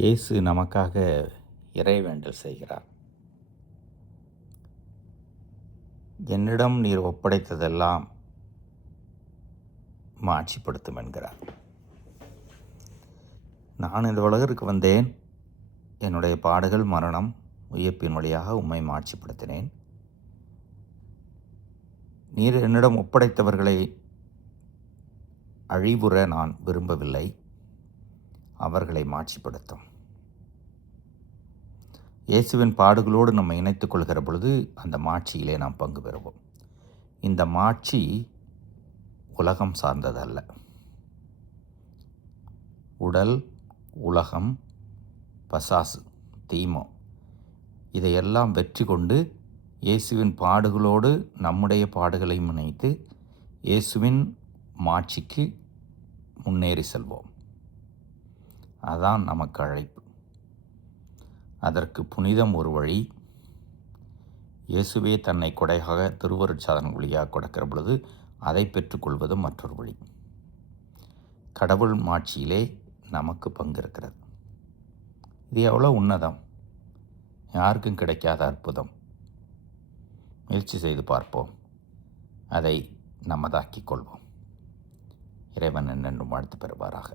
இயேசு நமக்காக இறைவேண்டல் செய்கிறார். என்னிடம் நீர் ஒப்படைத்ததெல்லாம் மாட்சிப்படுத்தும் என்கிறார். நான் இந்த உலகிற்கு வந்தேன், என்னுடைய பாடுகள், மரணம், உயிர்ப்பின் வழியாக உம்மை மாட்சிப்படுத்தினேன். நீர் என்னிடம் ஒப்படைத்தவர்களை அழிவுற நான் விரும்பவில்லை, அவர்களை மாட்சிப்படுத்தும். இயேசுவின் பாடுகளோடு நம்மை இணைத்துக் கொள்கிற பொழுது அந்த மாட்சியிலே நாம் பங்கு பெறுவோம். இந்த மாட்சி உலகம் சார்ந்ததல்ல. உடல், உலகம், பசாசு, தீமோ இதையெல்லாம் வெற்றி கொண்டு இயேசுவின் பாடுகளோடு நம்முடைய பாடுகளையும் இணைத்து இயேசுவின் மாட்சிக்கு முன்னேறி செல்வோம். அதான் நமக்கு அழைப்பு. அதற்கு புனிதம் ஒரு வழி. இயேசுவே தன்னை கொடையாக திருவருட்சாதன வழியாக கொடுக்கிற பொழுது அதை பெற்றுக்கொள்வது மற்றொரு வழி. கடவுள் மாட்சியிலே நமக்கு பங்கு இருக்கிறது. இது எவ்வளோ உன்னதம்! யாருக்கும் கிடைக்காத அற்புதம். முயற்சி செய்து பார்ப்போம். அதை நமதாக்கிக் கொள்வோம். இறைவன் என்னென்றும் வாழ்த்து பெறுவாராக.